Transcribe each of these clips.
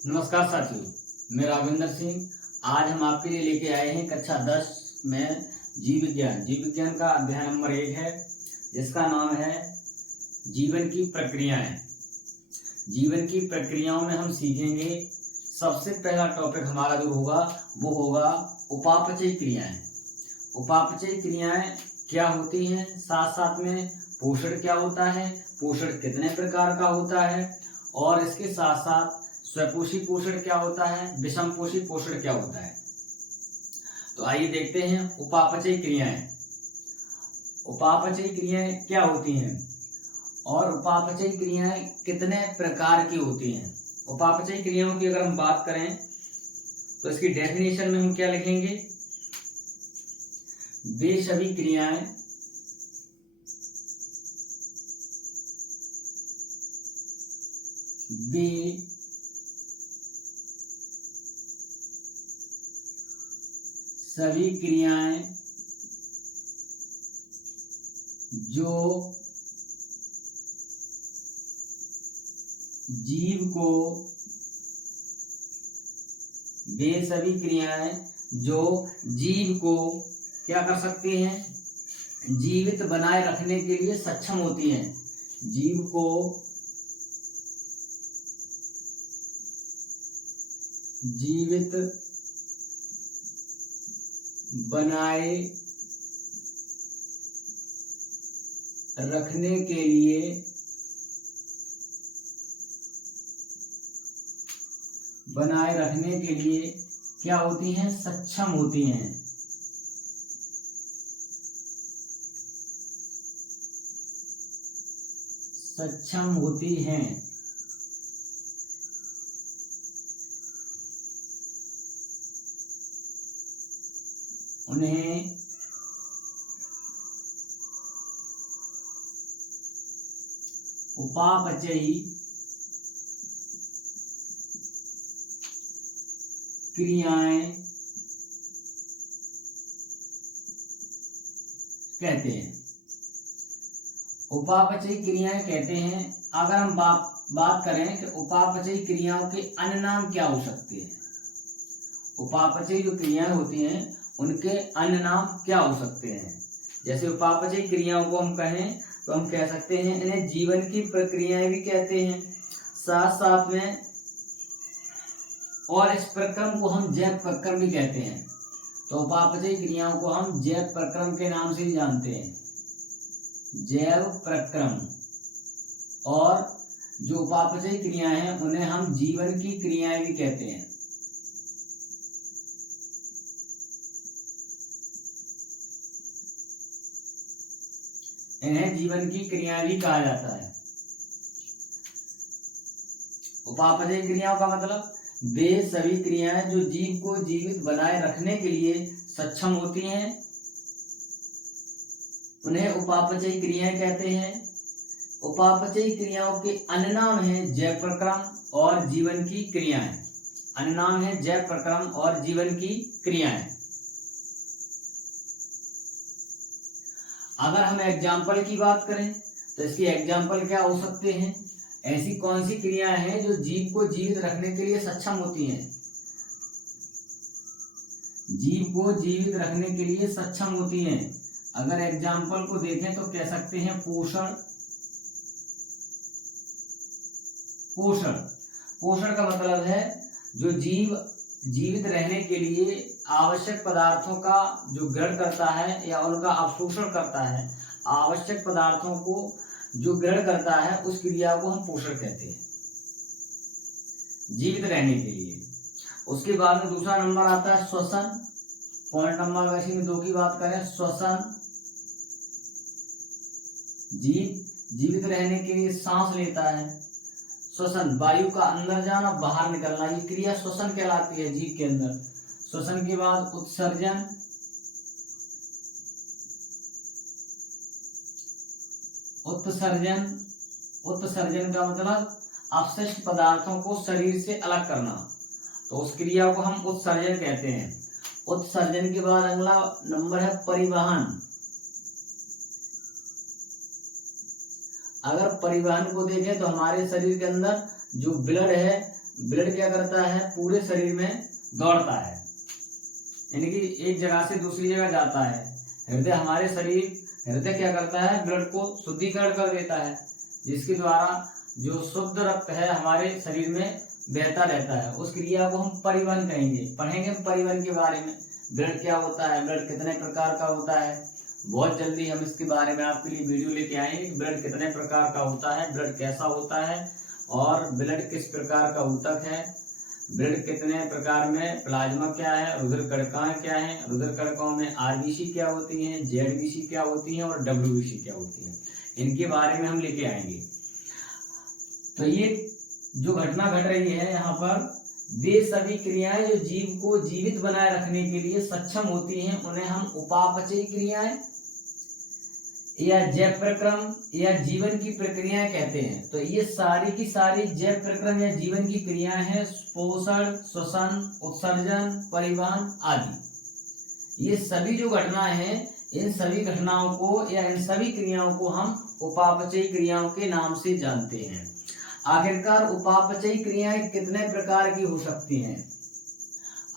नमस्कार साथियों, मैं राघवेंद्र सिंह। आज हम आपके लिए लेके आए हैं कक्षा 10 में जीव विज्ञान। जीव विज्ञान का अध्याय नंबर 1 है, जिसका नाम है जीवन की प्रक्रियाएं। जीवन की प्रक्रियाओं में हम सीखेंगे, सबसे पहला टॉपिक हमारा जो होगा वो होगा उपापचयी क्रियाएं। उपापचयी क्रियाएं क्या होती हैं, साथ साथ में पोषण क्या होता है, पोषण कितने प्रकार का होता है, और इसके साथ साथ स्वपोषी पोषण क्या होता है, विषमपोषी पोषण क्या होता है। तो आइए देखते हैं उपापचयी क्रियाएं। उपापचयी क्रियाएं क्या होती हैं और उपापचयी क्रियाएं कितने प्रकार की होती हैं। उपापचयी क्रियाओं की अगर हम बात करें तो इसकी डेफिनेशन में हम क्या लिखेंगे, वे सभी क्रियाएं वे सभी क्रियाएं जो जीव को वे सभी क्रियाएं जो जीव को क्या कर सकती हैं, जीवित बनाए रखने के लिए सक्षम होती हैं। जीव को जीवित बनाए रखने के लिए क्या होती हैं, सक्षम होती हैं। सक्षम होती हैं। उन्हें उपापचयी क्रियाएं कहते हैं। उपापचयी क्रियाएं कहते हैं। अगर हम बात करें कि उपापचयी क्रियाओं के अन्य नाम क्या हो सकते हैं, उपापचयी जो क्रियाएं होती हैं उनके अन्य नाम क्या हो सकते हैं। जैसे उपापचयी क्रियाओं को हम कहें तो हम कह सकते हैं इन्हें जीवन की प्रक्रियाएं भी कहते हैं, साथ साथ में और इस प्रक्रम को हम जैव प्रक्रम भी कहते हैं। तो उपापचयी क्रियाओं को हम जैव प्रक्रम के नाम से ही जानते हैं, जैव प्रक्रम। और जो उपापचयी क्रियाएं हैं उन्हें हम जीवन की क्रियाएं भी कहते हैं। इन्हें जीवन की क्रियाएं भी कहा जाता है। उपापचयी क्रियाओं का मतलब वे सभी क्रियाएं जो जीव को जीवित बनाए रखने के लिए सक्षम होती हैं, उन्हें उपापचयी क्रियाएं कहते हैं। उपापचयी क्रियाओं के अन्य नाम हैं जैव प्रक्रम और जीवन की क्रियाएं। अन्य नाम है जैव प्रक्रम और जीवन की क्रियाएं। अगर हम एग्जाम्पल की बात करें तो इसकी एग्जाम्पल क्या हो सकते हैं, ऐसी कौन सी क्रियाएं हैं जो जीव को जीवित रखने के लिए सक्षम होती हैं। जीव को जीवित रखने के लिए सक्षम होती हैं। अगर एग्जाम्पल को देखें तो कह सकते हैं पोषण। पोषण पोषण का मतलब है जो जीव जीवित रहने के लिए आवश्यक पदार्थों का जो ग्रहण करता है या उनका अवशोषण करता है, आवश्यक पदार्थों को जो ग्रहण करता है, उस क्रिया को हम पोषण कहते हैं, जीवित रहने के लिए। उसके बाद में दूसरा नंबर आता है श्वसन। पॉइंट नंबर वैसे में 2 की बात करें, श्वसन। जीव जीवित रहने के लिए सांस लेता है। श्वसन वायु का अंदर जाना बाहर निकलना, ये क्रिया श्वसन कहलाती है जीव के अंदर। श्वसन के बाद उत्सर्जन। उत्सर्जन का मतलब अपशिष्ट पदार्थों को शरीर से अलग करना, तो उस क्रिया को हम उत्सर्जन कहते हैं। उत्सर्जन के बाद अगला नंबर है परिवहन। अगर परिवहन को देखें तो हमारे शरीर के अंदर जो ब्लड है ब्लड क्या करता है, पूरे शरीर में दौड़ता है, यानी कि एक जगह से दूसरी जगह जाता है। हृदय क्या करता है, ब्लड को शुद्धिकरण कर देता है, जिसके द्वारा जो शुद्ध रक्त है हमारे शरीर में बहता रहता है। उस क्रिया को हम परिवहन कहेंगे, पढ़ेंगे परिवहन के बारे में। ब्लड क्या होता है, ब्लड कितने प्रकार का होता है, बहुत जल्दी हम इसके बारे में आपके लिए वीडियो लेके आएंगे। ब्लड कितने प्रकार का होता है, ब्लड कैसा होता है, और ब्लड किस प्रकार का ऊतक है, ब्लड कितने प्रकार में, प्लाज्मा क्या है, रुधिर कणिकाएं क्या है, रुधिर कणिकाओं में आरबीसी क्या होती हैं, जेडबीसी क्या होती हैं और डब्ल्यूबीसी क्या होती हैं, इनके बारे में हम लेके आएंगे। तो ये जो घटना घट रही है यहाँ पर, वे सभी क्रियाएं जो जीव को जीवित बनाए रखने के लिए सक्षम होती हैं, उन्हें हम उपापचयी क्रियाएं या जैव प्रक्रम या जीवन की प्रक्रियाएं कहते हैं। तो ये सारी की सारी जैव प्रक्रम या जीवन की क्रियाएं हैं, पोषण, श्वसन, उत्सर्जन, परिवहन आदि। ये सभी जो घटनाएं हैं, इन सभी घटनाओं को या इन सभी क्रियाओं को हम उपापचयी क्रियाओं के नाम से जानते हैं। आखिरकार उपापचयी क्रियाएं कितने प्रकार की हो सकती हैं?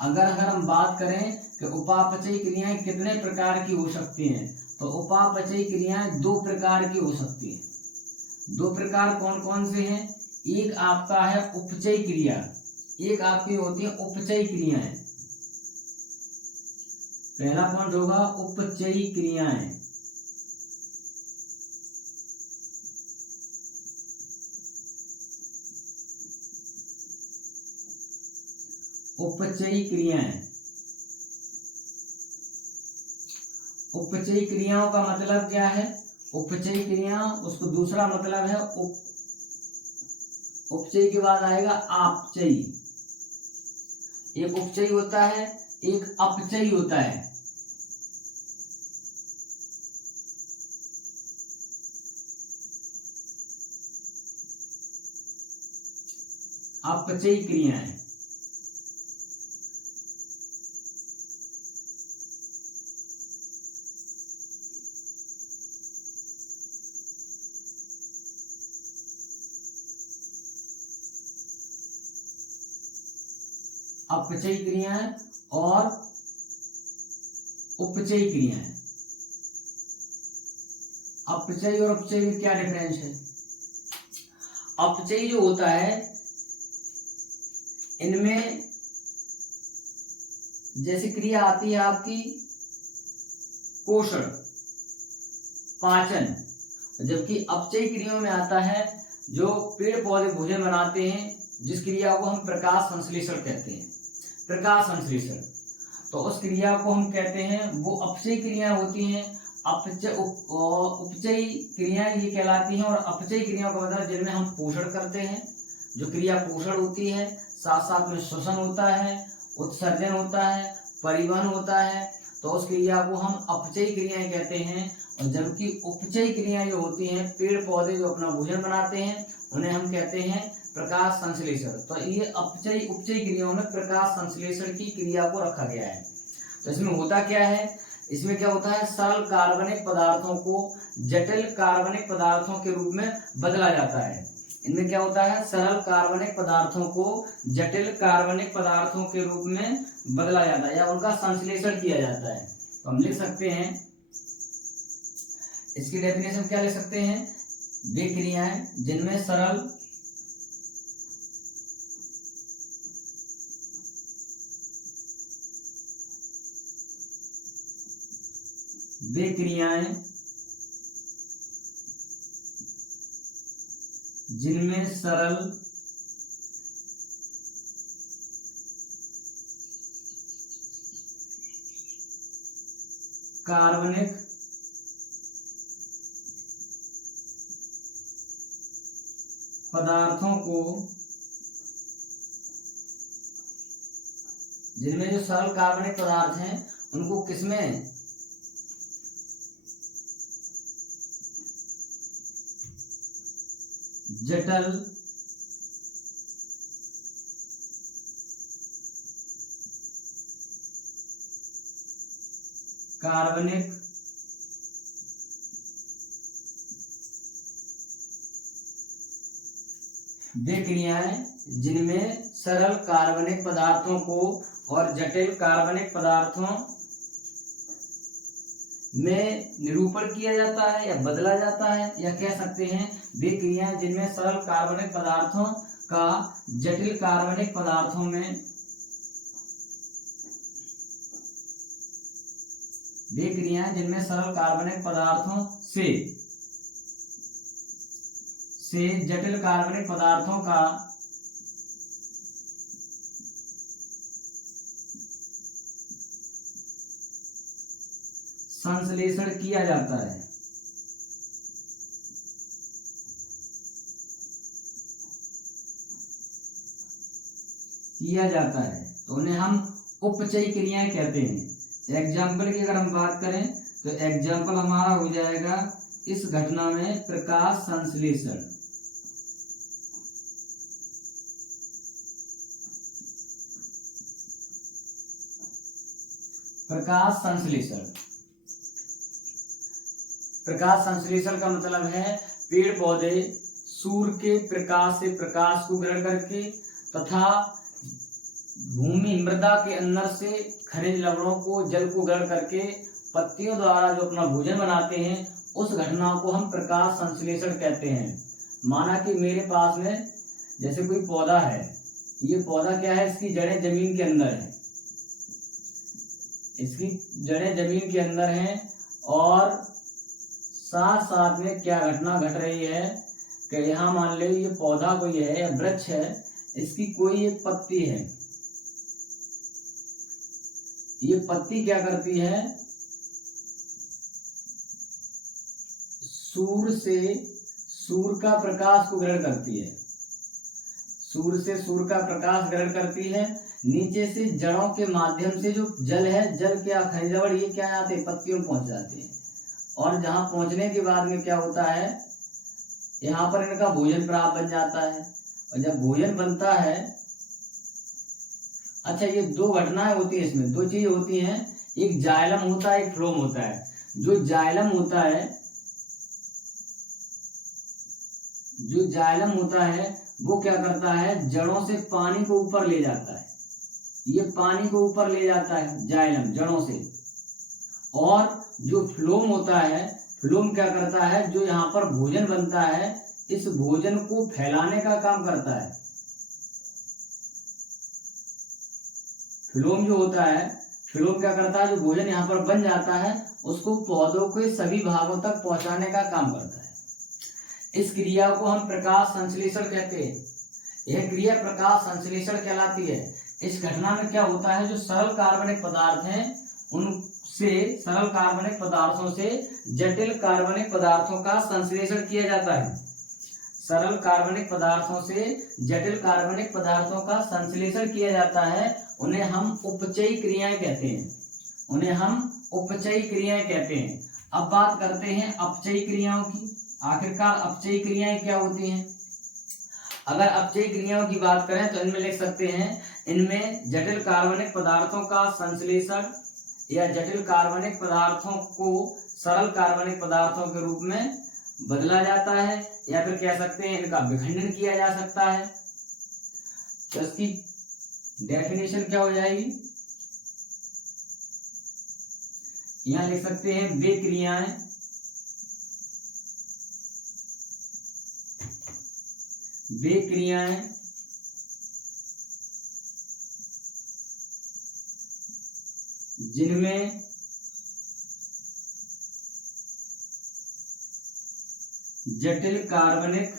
अगर हम बात करें कि उपापचयी क्रियाएं कितने प्रकार की हो सकती हैं, तो उपापचयी क्रियाएं दो प्रकार की हो सकती हैं। दो प्रकार कौन कौन से हैं? एक आपका है उपचयी क्रिया, एक आपकी होती है उपचयी क्रियाएं। पहला पॉइंट होगा उपचयी क्रियाएं। उपचयी क्रियाएं, उपचयी क्रियाओं का मतलब क्या है? उपचयी क्रिया, उसको दूसरा मतलब है उपचयी के बाद आएगा आपचयी। एक उपचयी होता है, एक अपचयी होता है। अपचयी क्रियाएं, अपचयी क्रियाएं और उपचयी क्रियाएं। अपचयी और उपचयी में क्या डिफरेंस है? अपचयी जो होता है, इनमें जैसी क्रिया आती है आपकी पोषण, पाचन, जबकि अपचयी क्रियाओं में आता है जो पेड़ पौधे भोजन बनाते हैं, जिस क्रिया को हम प्रकाश संश्लेषण कहते हैं। प्रकाश संश्लेषण, तो उस क्रिया को हम कहते हैं, वो अपचयी क्रियाएं होती हैं। उपचयी क्रियाएं ये कहलाती हैं, और अपचयी क्रियाओं का मतलब जिनमें हम पोषण करते हैं, जो क्रिया पोषण होती है, साथ साथ में श्वसन होता है, उत्सर्जन होता है, परिवहन होता है, तो उस क्रिया को हम अपचयी क्रियाएं कहते हैं। और जबकि उपचयी क्रियाएं जो होती हैं, पेड़ पौधे जो अपना भोजन बनाते हैं, उन्हें हम कहते हैं प्रकाश संश्लेषण। तो ये अपचयी उपचयी क्रियाओं में प्रकाश संश्लेषण की क्रिया को रखा गया है। तो इसमें होता क्या है? इसमें क्या होता है, सरल कार्बनिक पदार्थों को जटिल कार्बनिक पदार्थों के रूप में बदला जाता है। इनमें क्या होता है, सरल कार्बनिक पदार्थों को जटिल कार्बनिक पदार्थों के रूप में बदला जाता है या उनका संश्लेषण किया जाता है। तो हम लिख सकते हैं, इसकी डेफिनेशन क्या लिख सकते हैं? वे क्रियाएं जिनमें सरल वे क्रियाएं जिनमें सरल कार्बनिक पदार्थों को, जिनमें जो सरल कार्बनिक पदार्थ हैं उनको किसमें, जटिल कार्बनिक वे क्रियाएं जिनमें सरल कार्बनिक पदार्थों को और जटिल कार्बनिक पदार्थों में निरूपण किया जाता है या बदला जाता है, या कह सकते हैं वे क्रियाएं जिनमें सरल कार्बनिक पदार्थों का जटिल कार्बनिक पदार्थों में वे क्रियाएं जिनमें सरल कार्बनिक पदार्थों से जटिल कार्बनिक पदार्थों का संश्लेषण किया जाता है। तो उन्हें हम उपचयी क्रियाएं कहते हैं। एग्जाम्पल की अगर हम बात करें तो एग्जाम्पल हमारा हो जाएगा इस घटना में प्रकाश संश्लेषण। प्रकाश संश्लेषण का मतलब है पेड़ पौधे सूर्य के प्रकाश से प्रकाश को ग्रहण करके तथा भूमि मृदा के अंदर से खनिज लवणों को जल को ग्रहण करके पत्तियों द्वारा जो अपना भोजन बनाते हैं, उस घटना को हम प्रकाश संश्लेषण कहते हैं। माना कि मेरे पास में जैसे कोई पौधा है, ये पौधा क्या है, इसकी जड़ें जमीन के अंदर है, इसकी जड़ें जमीन के अंदर हैं और साथ साथ में क्या घटना घट रही है कि यहाँ मान लो ये पौधा कोई है या वृक्ष है, इसकी कोई एक पत्ती है, ये पत्ती क्या करती है, सूर्य का प्रकाश को ग्रहण करती है, सूर्य से सूर्य का प्रकाश ग्रहण करती है। नीचे से जड़ों के माध्यम से जो जल है, जल क्या खनिज लवण ये क्या आते हैं, पत्तियों में पहुंच जाते हैं, और जहां पहुंचने के बाद में क्या होता है, यहाँ पर इनका भोजन प्राप्त बन जाता है। और जब भोजन बनता है, अच्छा ये दो घटनाएं होती है, इसमें दो चीजें होती हैं, एक जाइलम होता है, एक फ्लोम होता है। जो जाइलम होता है वो क्या करता है, जड़ों से पानी को ऊपर ले जाता है, ये पानी को ऊपर ले जाता है जाइलम जड़ों से। और जो फ्लोम होता है, फ्लोम क्या करता है, जो यहाँ पर भोजन बनता है, इस भोजन को फैलाने का काम करता है। फ्लोम जो होता है, फ्लोम क्या करता है, जो भोजन यहाँ पर बन जाता है उसको पौधों के सभी भागों तक पहुंचाने का काम करता है। इस क्रिया को हम प्रकाश संश्लेषण कहते हैं। यह क्रिया प्रकाश संश्लेषण कहलाती है। इस घटना में क्या होता है, जो सरल कार्बनिक पदार्थ हैं उनसे सरल कार्बनिक पदार्थों से जटिल कार्बनिक पदार्थों का संश्लेषण किया जाता है। सरल कार्बनिक पदार्थों से जटिल कार्बनिक पदार्थों का संश्लेषण किया जाता है। उन्हें हम उपचयी क्रियाएं कहते हैं। अब बात करते हैं अपचयी क्रियाओं की। आखिरकार अपचयी क्रियाएं क्या होती हैं? अगर अपचयी क्रियाओं की बात करें तो इनमें लिख सकते हैं, इनमें जटिल कार्बनिक पदार्थों का संश्लेषण या जटिल कार्बनिक पदार्थों को सरल कार्बनिक पदार्थों के रूप में बदला जाता है, या फिर कह सकते हैं इनका विखंडन किया जा सकता है। तो इसकी डेफिनेशन क्या हो जाएगी, यहां लिख सकते हैं, वे क्रियाएं जिनमें जटिल कार्बनिक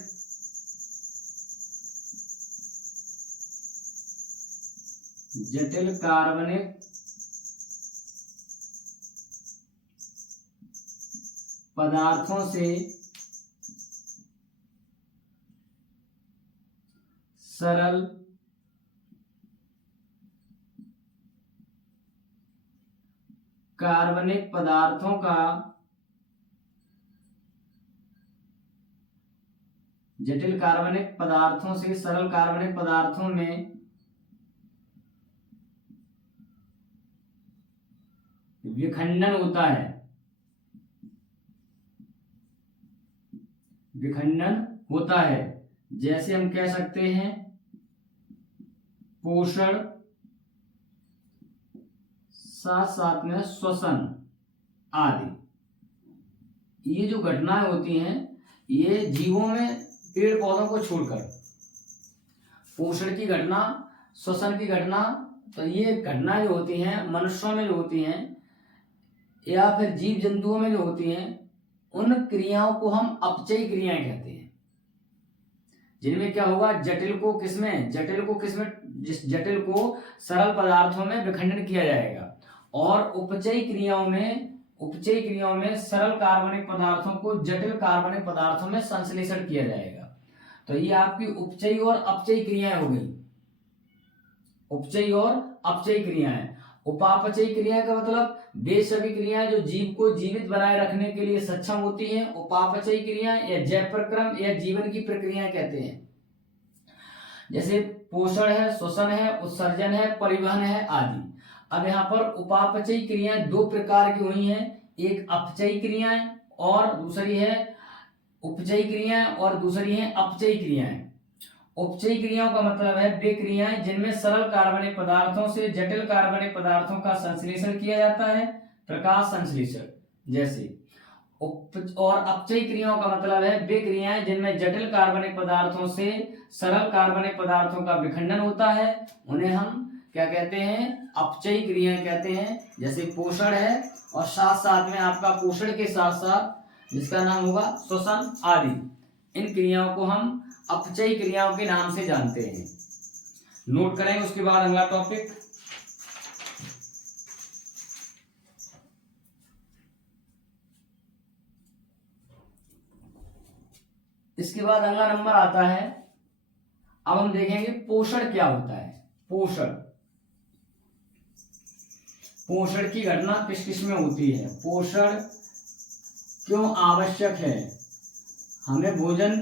पदार्थों से सरल कार्बनिक पदार्थों का जटिल कार्बनिक पदार्थों से सरल कार्बनिक पदार्थों में विखंडन होता है। जैसे हम कह सकते हैं पोषण, साथ साथ में श्वसन आदि। ये जो घटनाएं होती हैं ये जीवों में, पेड़ पौधों को छोड़कर, पोषण की घटना, श्वसन की घटना, तो ये घटनाएं जो होती हैं मनुष्यों में जो होती हैं या फिर जीव जंतुओं में जो होती हैं, उन क्रियाओं को हम अपचयी क्रियाएं कहते हैं। जिनमें क्या होगा, जटिल को किसमें जिस जटिल को सरल पदार्थों में विखंडन किया जाएगा, और उपचयी क्रियाओं में सरल कार्बनिक पदार्थों को जटिल कार्बनिक पदार्थों में संश्लेषण किया जाएगा। तो ये आपकी उपचयी और अपचयी क्रियाएं हो गई। उपचयी और अपचयी क्रियाएं। उपापचयी क्रियाएं का मतलब वे सभी क्रियाएं जो जीव को जीवित बनाए रखने के लिए सक्षम होती हैं, उपापचयी क्रियाएं या जैव प्रक्रम या जीवन की प्रक्रियाएं कहते हैं। जैसे पोषण है, श्वसन है, उत्सर्जन है, परिवहन है आदि। अब यहाँ पर उपापचयी क्रियाएं दो प्रकार की हुई हैं, एक अपचयी क्रियाएं और दूसरी है उपचयी क्रियाएं और दूसरी है अपचयी क्रियाएं। उपचयी क्रियाओं का मतलब है वे क्रियाएं जिनमें सरल कार्बनिक पदार्थों से जटिल कार्बनिक पदार्थों का संश्लेषण किया जाता है, प्रकाश संश्लेषण जैसे। और अपचयी क्रियाओं का मतलब है वे क्रियाएं जिनमें जटिल कार्बनिक पदार्थों से सरल कार्बनिक पदार्थों का विखंडन होता है, उन्हें हम क्या कहते हैं, अपचयी क्रियाएं कहते हैं। जैसे पोषण है और साथ साथ में आपका पोषण के साथ साथ जिसका नाम होगा श्वसन आदि। इन क्रियाओं को हम अपचयी क्रियाओं के नाम से जानते हैं। नोट करेंगे। उसके बाद अगला टॉपिक, इसके बाद अगला नंबर आता है, अब हम देखेंगे पोषण क्या होता है। पोषण की घटना किस किस में होती है, पोषण क्यों आवश्यक है, हमें भोजन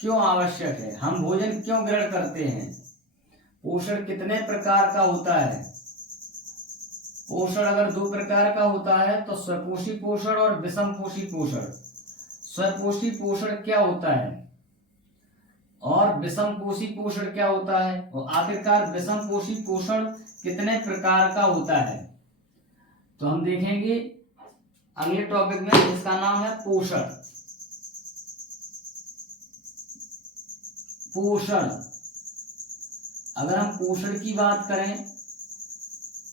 क्यों आवश्यक है, हम भोजन क्यों ग्रहण करते हैं, पोषण कितने प्रकार का होता है। पोषण अगर दो प्रकार का होता है तो स्वपोषी पोषण और विषमपोषी पोषण। स्वपोषी पोषण क्या होता है और विषमपोषी पोषण क्या होता है, और आखिरकार विषमपोषी पोषण कितने प्रकार का होता है, तो हम देखेंगे अगले टॉपिक में, जिसका नाम है पोषण। अगर हम पोषण की बात करें,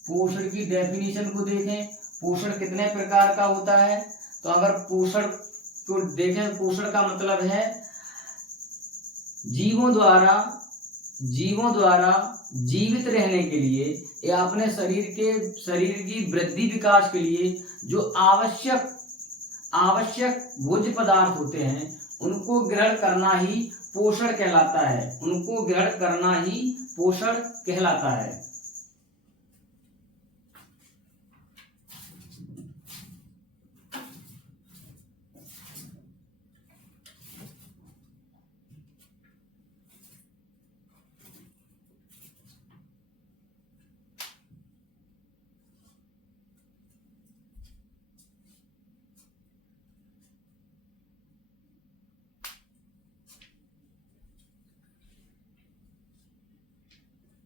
पोषण की डेफिनेशन को देखें, पोषण कितने प्रकार का होता है, तो अगर पोषण को देखें, पोषण का मतलब है जीवों द्वारा जीवित रहने के लिए या अपने शरीर की वृद्धि विकास के लिए जो आवश्यक भोज्य पदार्थ होते हैं, उनको ग्रहण करना ही पोषण कहलाता है।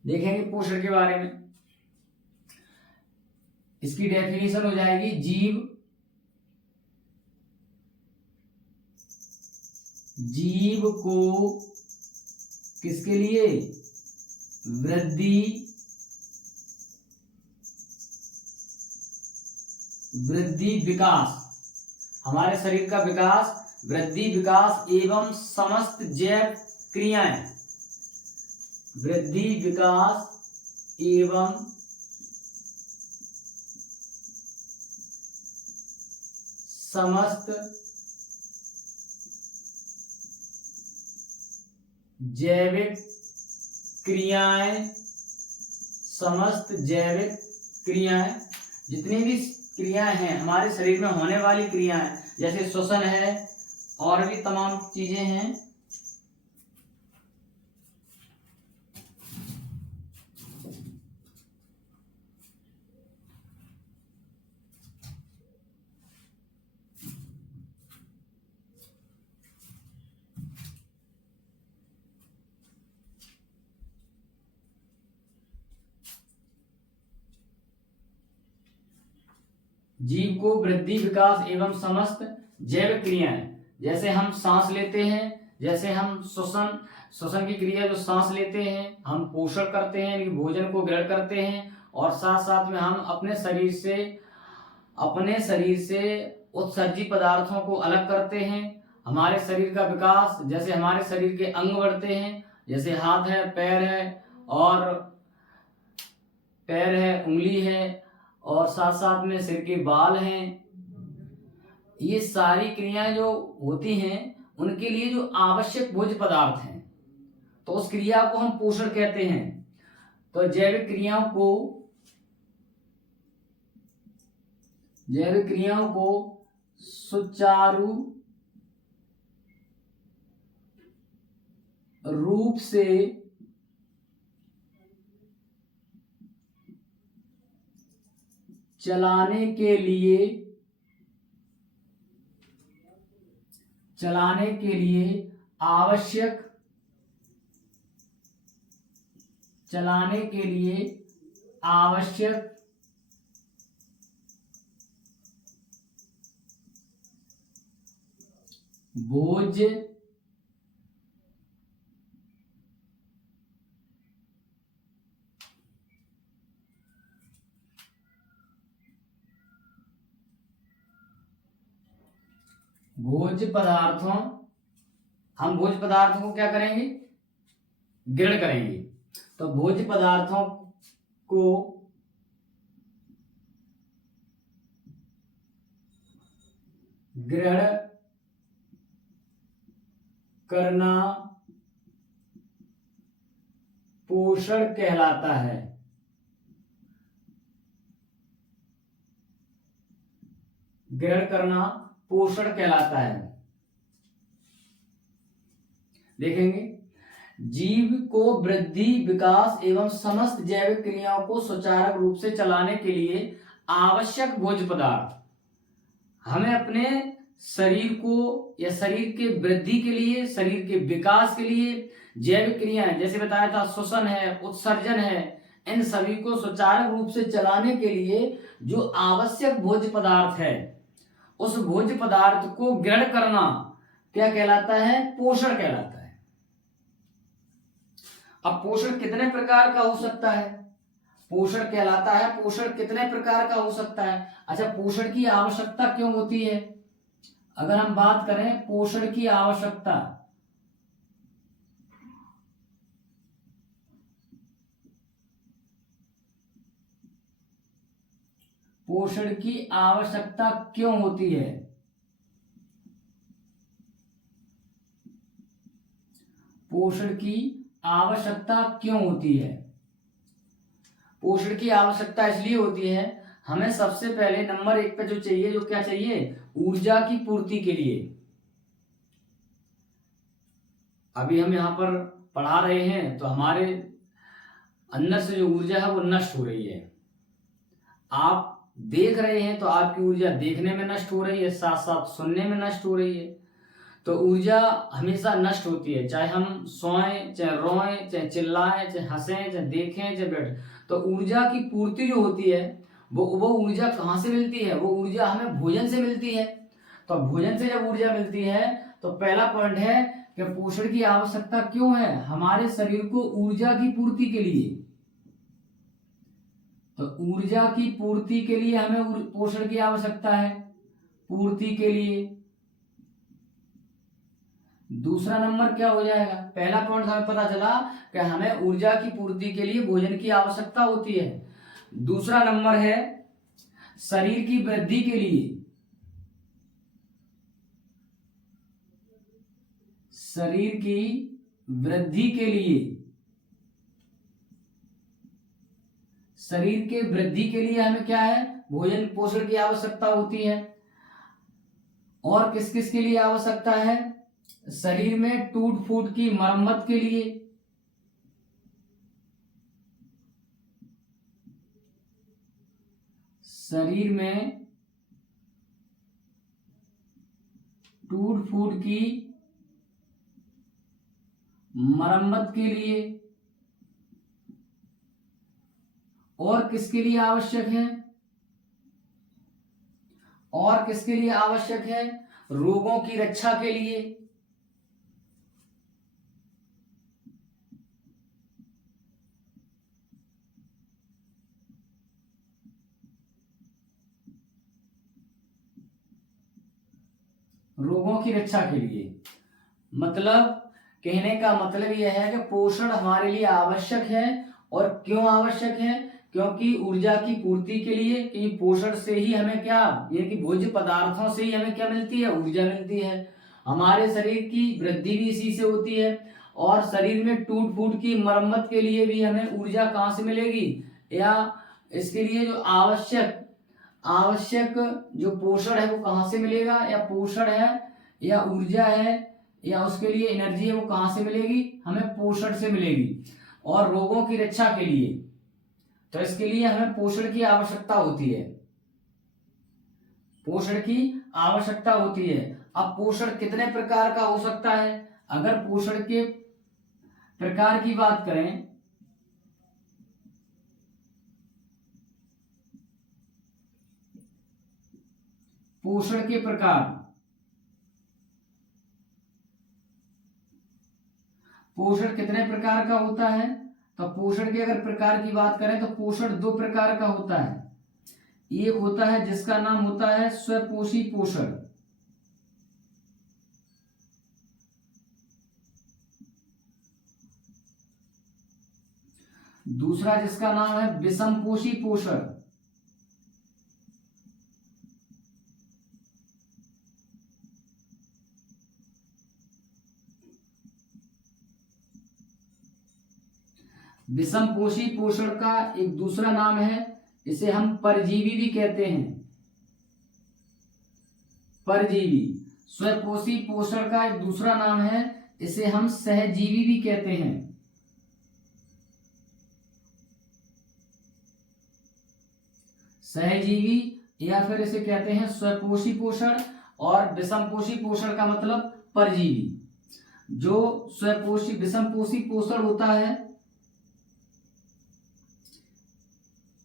देखेंगे पोषण के बारे में। इसकी डेफिनेशन हो जाएगी, जीव को किसके लिए, वृद्धि विकास, हमारे शरीर का विकास, वृद्धि विकास एवं समस्त जैव क्रियाएं, वृद्धि विकास एवं समस्त जैविक क्रियाएं, जितनी भी क्रियाएं हैं हमारे शरीर में होने वाली क्रियाएं, जैसे श्वसन है और भी तमाम चीजें हैं, जीव को वृद्धि, विकास एवं समस्त जैविक क्रियाएं, जैसे हम सांस लेते हैं, जैसे हम श्वसन की क्रिया जो सांस लेते हैं, हम पोषण करते हैं यानी भोजन को ग्रहण करते हैं, और साथ साथ में हम अपने शरीर से उत्सर्जित पदार्थों को अलग करते हैं। हमारे शरीर का विकास, जैसे हमारे शरीर के अंग बढ़ते हैं, जैसे हाथ है, पैर है, उंगली है, और साथ साथ में सिर के बाल हैं। ये सारी क्रियाएं जो होती हैं उनके लिए जो आवश्यक भोज्य पदार्थ हैं, तो उस क्रिया को हम पोषण कहते हैं। तो जैविक क्रियाओं को सुचारू रूप से चलाने के लिए आवश्यक भोज्य पदार्थों को क्या करेंगे? ग्रहण करेंगे। तो भोज्य पदार्थों को ग्रहण करना पोषण कहलाता है। ग्रहण करना पोषण कहलाता है। देखेंगे, जीव को वृद्धि, विकास एवं समस्त जैविक क्रियाओं को सुचारू रूप से चलाने के लिए आवश्यक भोज्य पदार्थ, हमें अपने शरीर को या शरीर के वृद्धि के लिए, शरीर के विकास के लिए जैविक क्रियाएं, जैसे बताया था श्वसन है, उत्सर्जन है, इन सभी को सुचारू रूप से चलाने के लिए जो आवश्यक भोज्य पदार्थ है, उस भोज्य पदार्थ को ग्रहण करना क्या कहलाता है? पोषण कहलाता है। अब पोषण कितने प्रकार का हो सकता है? पोषण कहलाता है, पोषण कितने प्रकार का हो सकता है? अच्छा, पोषण की आवश्यकता क्यों होती है? अगर हम बात करें पोषण की आवश्यकता, पोषण की आवश्यकता क्यों होती है? पोषण की आवश्यकता क्यों होती है? पोषण की आवश्यकता इसलिए होती है, हमें सबसे पहले नंबर 1 पे जो चाहिए, जो क्या चाहिए? ऊर्जा की पूर्ति के लिए। अभी हम यहाँ पर पढ़ा रहे हैं तो हमारे अंदर से जो ऊर्जा है वो नष्ट हो रही है। आप देख रहे हैं तो आपकी ऊर्जा देखने में नष्ट हो रही है, साथ साथ सुनने में नष्ट हो रही है। तो ऊर्जा हमेशा नष्ट होती है, चाहे हम सोएं, चाहे रोएं, चाहे चिल्लाएं, चाहे हंसें, चाहे देखें, चाहे बैठें। तो ऊर्जा की पूर्ति जो होती है वो ऊर्जा कहाँ से मिलती है? वो ऊर्जा हमें भोजन से मिलती है। तो भोजन से जब ऊर्जा मिलती है तो पहला पॉइंट है कि पोषण की आवश्यकता क्यों है? हमारे शरीर को ऊर्जा की पूर्ति के लिए। तो ऊर्जा की पूर्ति के लिए हमें पोषण की आवश्यकता है, पूर्ति के लिए। दूसरा नंबर क्या हो जाएगा? पहला पॉइंट हमें पता चला कि हमें ऊर्जा की पूर्ति के लिए भोजन की आवश्यकता होती है। दूसरा नंबर है शरीर की वृद्धि के लिए। शरीर की वृद्धि के लिए, शरीर के वृद्धि के लिए हमें क्या है? भोजन पोषण की आवश्यकता होती है। और किस किस के लिए आवश्यकता है? शरीर में टूट फूट की मरम्मत के लिए, शरीर में टूट फूट की मरम्मत के लिए। और किसके लिए आवश्यक है? और किसके लिए आवश्यक है? रोगों की रक्षा के लिए। रोगों की रक्षा के लिए मतलब कहने का मतलब यह है कि पोषण हमारे लिए आवश्यक है। और क्यों आवश्यक है? क्योंकि ऊर्जा की पूर्ति के लिए, कि पोषण से ही हमें क्या, ये कि भोज्य पदार्थों से ही हमें क्या मिलती है? ऊर्जा मिलती है। हमारे शरीर की वृद्धि भी इसी से होती है। और शरीर में टूट फूट की मरम्मत के लिए भी हमें ऊर्जा कहाँ से मिलेगी? या इसके लिए जो आवश्यक आवश्यक जो पोषण है वो कहाँ से मिलेगा? या पोषण है या ऊर्जा है या उसके लिए एनर्जी है, वो कहाँ से मिलेगी? हमें पोषण से मिलेगी। और रोगों की रक्षा के लिए, तो इसके लिए हमें पोषण की आवश्यकता होती है। पोषण की आवश्यकता होती है। अब पोषण कितने प्रकार का हो सकता है? अगर पोषण के प्रकार की बात करें, पोषण के प्रकार, पोषण कितने प्रकार का होता है? तो पोषण के अगर प्रकार की बात करें तो पोषण दो प्रकार का होता है। एक होता है जिसका नाम होता है स्वपोषी पोषण। दूसरा जिसका नाम है विषमपोषी पोषण। विषमपोषी पोषण का एक दूसरा नाम है, इसे हम परजीवी भी कहते हैं। परजीवी। स्वपोषी पोषण का एक दूसरा नाम है, इसे हम सहजीवी भी कहते हैं। सहजीवी या फिर इसे कहते हैं स्वपोषी पोषण। और विषमपोषी पोषण का मतलब परजीवी। जो स्वपोषी विषमपोषी पोषण होता है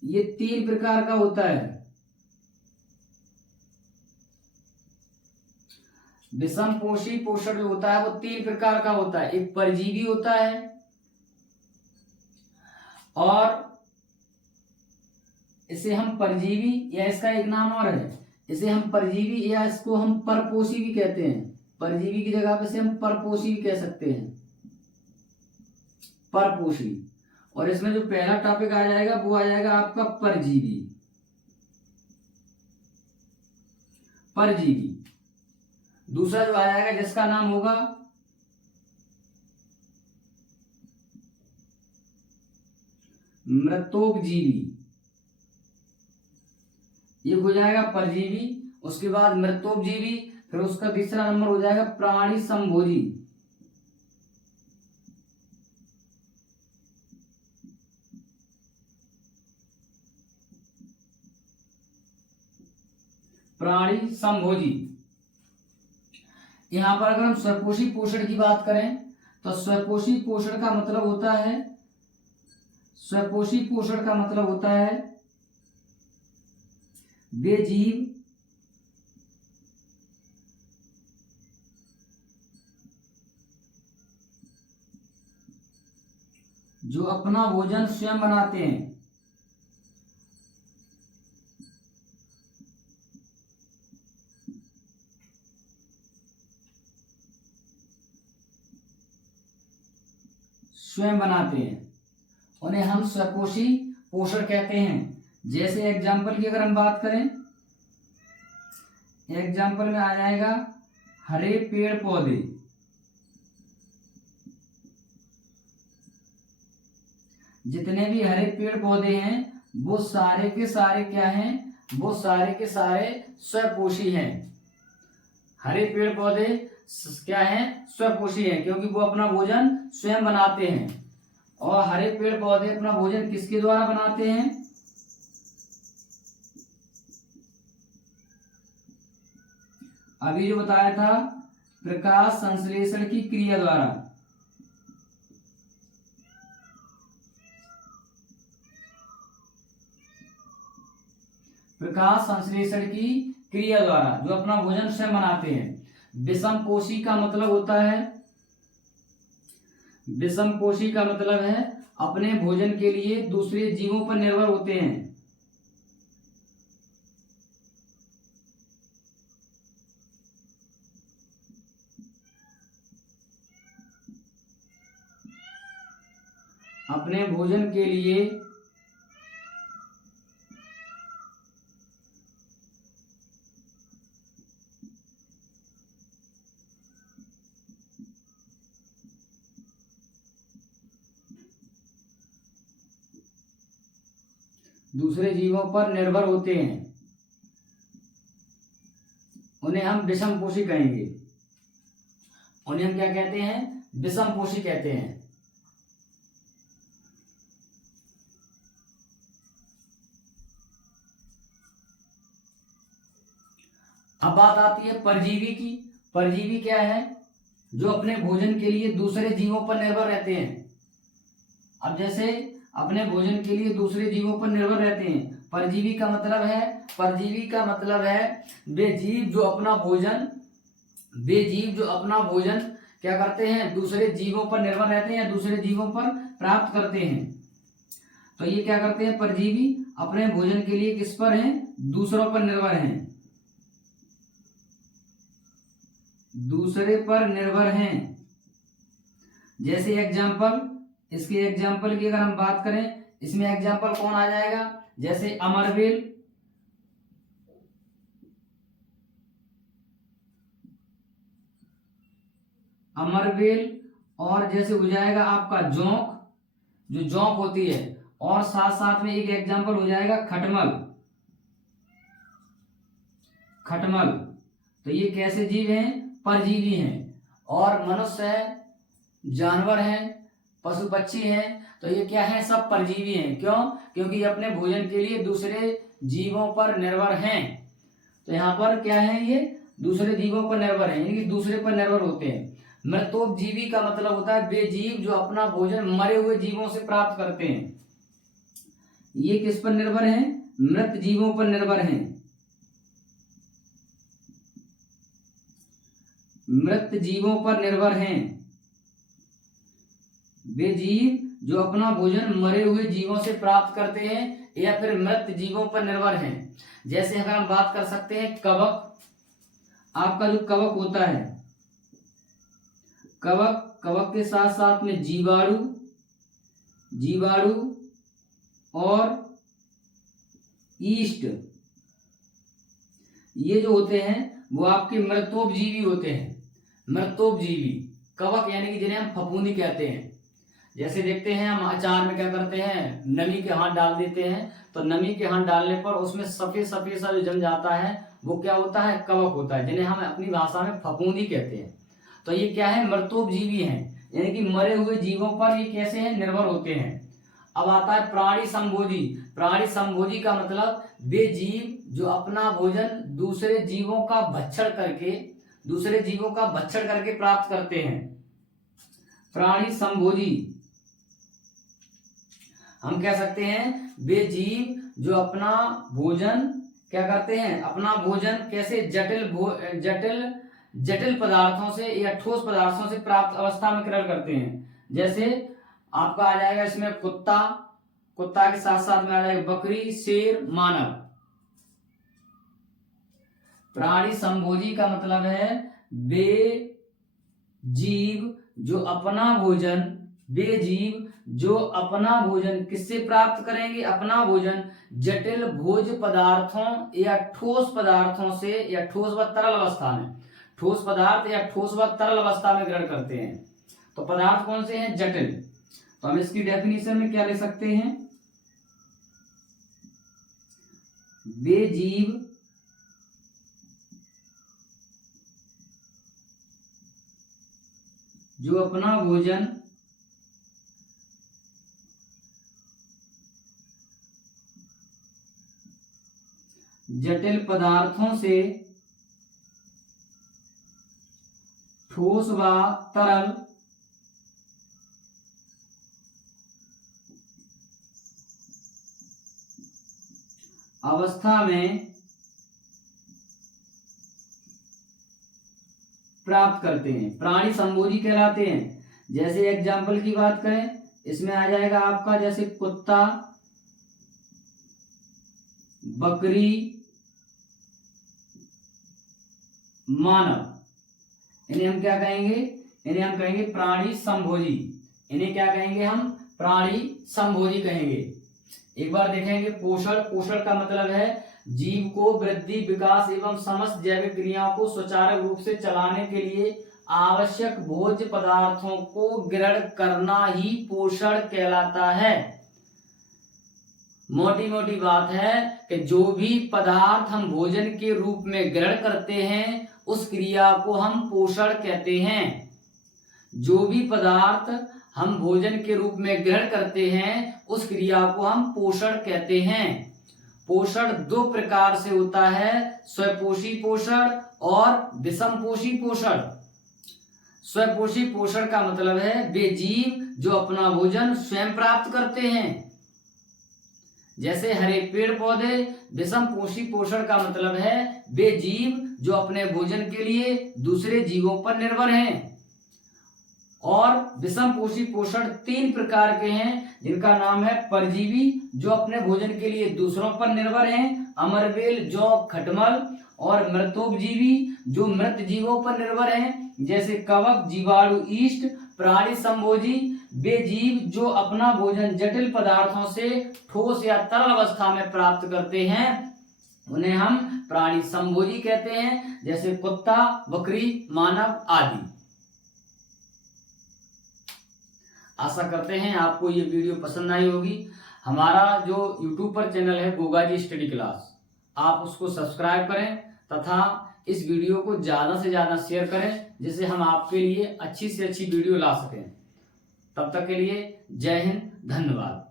ये तीन प्रकार का होता है। विषमपोषी पोषण जो होता है वो तीन प्रकार का होता है। एक परजीवी होता है, और इसे हम परजीवी, या इसका एक नाम और है, इसे हम परजीवी या इसको हम परपोषी भी कहते हैं। परजीवी की जगह पे इसे हम परपोषी भी कह सकते हैं, परपोषी। और इसमें जो पहला टॉपिक आ जाएगा वो आ जाएगा आपका परजीवी। परजीवी। दूसरा जो आ जाएगा जिसका नाम होगा मृतोपजीवी। ये हो जाएगा परजीवी। उसके बाद मृतोपजीवी, फिर उसका तीसरा नंबर हो जाएगा प्राणी संभोजी। प्राणी संभोजी। यहां पर अगर हम स्वपोषी पोषण की बात करें तो स्वपोषी पोषण का मतलब होता है, स्वपोषी पोषण का मतलब होता है वे जीव जो अपना भोजन स्वयं बनाते हैं। स्वयं बनाते हैं, उन्हें हम स्वपोषी पोषण कहते हैं। जैसे एग्जाम्पल की अगर हम बात करें, एग्जाम्पल में आ जाएगा हरे पेड़ पौधे। जितने भी हरे पेड़ पौधे हैं वो सारे के सारे क्या हैं? वो सारे के सारे स्वपोषी हैं। हरे पेड़ पौधे क्या हैं? स्वपोषी हैं, क्योंकि वो अपना भोजन स्वयं बनाते हैं। और हरे पेड़ पौधे अपना भोजन किसके द्वारा बनाते हैं? अभी जो बताया था, प्रकाश संश्लेषण की क्रिया द्वारा। प्रकाश संश्लेषण की क्रिया द्वारा, जो अपना भोजन स्वयं बनाते हैं। विषमपोषी का मतलब होता है, विषमपोषी का मतलब है अपने भोजन के लिए दूसरे जीवों पर निर्भर होते हैं। अपने भोजन के लिए दूसरे जीवों पर निर्भर होते हैं, उन्हें हम विषमपोषी कहेंगे। उन्हें हम क्या कहते हैं? विषमपोषी कहते हैं। अब बात आती है परजीवी की। परजीवी क्या है? जो अपने भोजन के लिए दूसरे जीवों पर निर्भर रहते हैं। अब जैसे अपने भोजन के लिए दूसरे जीवों पर निर्भर रहते हैं, परजीवी का मतलब है, परजीवी का मतलब है वे जीव जो अपना भोजन, वे जीव जो अपना भोजन क्या करते हैं? दूसरे जीवों पर निर्भर रहते हैं या दूसरे जीवों पर प्राप्त करते हैं। तो ये क्या करते हैं? परजीवी अपने भोजन के लिए किस पर हैं? दूसरों पर निर्भर हैं, दूसरे पर निर्भर हैं। जैसे एग्जाम्पल, इसके एग्जाम्पल की अगर हम बात करें, इसमें एग्जाम्पल कौन आ जाएगा? जैसे अमरवेल, अमरवेल, और जैसे हो जाएगा आपका जोंक, जो जोंक होती है, और साथ साथ में एक एग्जाम्पल हो जाएगा खटमल, खटमल। तो ये कैसे जीव हैं? परजीवी हैं। और मनुष्य है, जानवर हैं, पशु पक्षी हैं, तो ये क्या है? सब परजीवी हैं। क्यों? क्योंकि ये अपने भोजन के लिए दूसरे जीवों पर निर्भर हैं। तो यहाँ पर क्या है? ये दूसरे जीवों पर निर्भर है, यानी कि दूसरे पर निर्भर होते हैं। मृतोपजीवी का मतलब होता है वे जीव जो अपना भोजन मरे हुए जीवों से प्राप्त करते हैं। ये किस पर निर्भर हैं? मृत जीवों पर निर्भर हैं। मृत जीवों पर निर्भर हैं वे जीव जो अपना भोजन मरे हुए जीवों से प्राप्त करते हैं या फिर मृत जीवों पर निर्भर हैं। जैसे अगर हम बात कर सकते हैं कवक, आपका जो कवक होता है, कवक, कवक के साथ साथ में जीवाणु, जीवाणु और ईस्ट, ये जो होते हैं वो आपके मृतोपजीवी होते हैं। मृतोपजीवी कवक यानी कि जिन्हें हम फफूंदी कहते हैं। जैसे देखते हैं हम अचार में क्या करते हैं? नमी के हाथ डाल देते हैं, तो नमी के हाथ डालने पर उसमें सफेद सफेद सा जो जम जाता है वो क्या होता है? कवक होता है, जिन्हें हम अपनी भाषा में फफूंदी कहते हैं। तो ये क्या है? मृतोपजीवी हैं, यानी कि मरे हुए जीवों पर ये कैसे हैं? निर्भर होते हैं। अब आता है प्राणी संभोजी। प्राणी संभोजी का मतलब वे जीव जो अपना भोजन दूसरे जीवों का भक्षण करके, दूसरे जीवों का भक्षण करके प्राप्त करते हैं। प्राणी संभोजी हम कह सकते हैं वे जीव जो अपना भोजन क्या करते हैं? अपना भोजन कैसे? जटिल पदार्थों से या ठोस पदार्थों से प्राप्त अवस्था में ग्रहण करते हैं। जैसे आपका आ जाएगा इसमें कुत्ता, कुत्ता के साथ साथ में आ जाएगा बकरी, शेर, मानव। प्राणी संभोजी का मतलब है वे जीव जो अपना भोजन, वे जीव जो अपना भोजन किससे प्राप्त करेंगे? अपना भोजन जटिल भोज्य पदार्थों या ठोस पदार्थों से, या ठोस व तरल अवस्था में, ठोस पदार्थ या ठोस व तरल अवस्था में ग्रहण करते हैं। तो पदार्थ कौन से हैं? जटिल। तो हम इसकी डेफिनेशन में क्या ले सकते हैं? वे जीव जो अपना भोजन जटिल पदार्थों से ठोस व तरल अवस्था में प्राप्त करते हैं, प्राणी संभोजी कहलाते हैं। जैसे एग्जाम्पल की बात करें, इसमें आ जाएगा आपका जैसे कुत्ता, बकरी, मानव, इन्हें हम क्या कहेंगे? इन्हें हम कहेंगे प्राणी संभोजी। इन्हें क्या कहेंगे? हम प्राणी संभोजी कहेंगे। एक बार देखेंगे पोषण। पोषण का मतलब है जीव को वृद्धि, विकास एवं समस्त जैविक क्रियाओं को सुचारू रूप से चलाने के लिए आवश्यक भोज्य पदार्थों को ग्रहण करना ही पोषण कहलाता है। मोटी मोटी बात है कि जो भी पदार्थ हम भोजन के रूप में ग्रहण करते हैं उस क्रिया को हम पोषण कहते हैं। जो भी पदार्थ हम भोजन के रूप में ग्रहण करते हैं उस क्रिया को हम पोषण कहते हैं। पोषण दो प्रकार से होता है, स्वपोषी पोषण और विषमपोषी पोषण। स्वपोषी पोषण का मतलब है वे जीव जो अपना भोजन स्वयं प्राप्त करते हैं, जैसे हरे पेड़ पौधे। विषमपोषी पोषण का मतलब है वे जीव जो अपने भोजन के लिए दूसरे जीवों पर निर्भर हैं। और विषमपोषी पोषण तीन प्रकार के हैं, जिनका नाम है परजीवी जो अपने भोजन के लिए दूसरों पर निर्भर हैं, अमरबेल, जौ, खटमल, और मृतोपजीवी जो मृत जीवों पर निर्भर हैं, जैसे कवक, जीवाणु, ईस्ट। प्राणी संभोजी वे जीव जो अपना भोजन जटिल पदार्थों से ठोस या तरल अवस्था में प्राप्त करते हैं, उन्हें हम प्राणी संभोजी कहते हैं, जैसे कुत्ता, बकरी, मानव आदि। आशा करते हैं आपको ये वीडियो पसंद आई होगी। हमारा जो YouTube पर चैनल है गोगाजी स्टडी क्लास, आप उसको सब्सक्राइब करें तथा इस वीडियो को ज़्यादा से ज़्यादा शेयर करें, जिससे हम आपके लिए अच्छी से अच्छी वीडियो ला सकें। तब तक के लिए जय हिंद, धन्यवाद।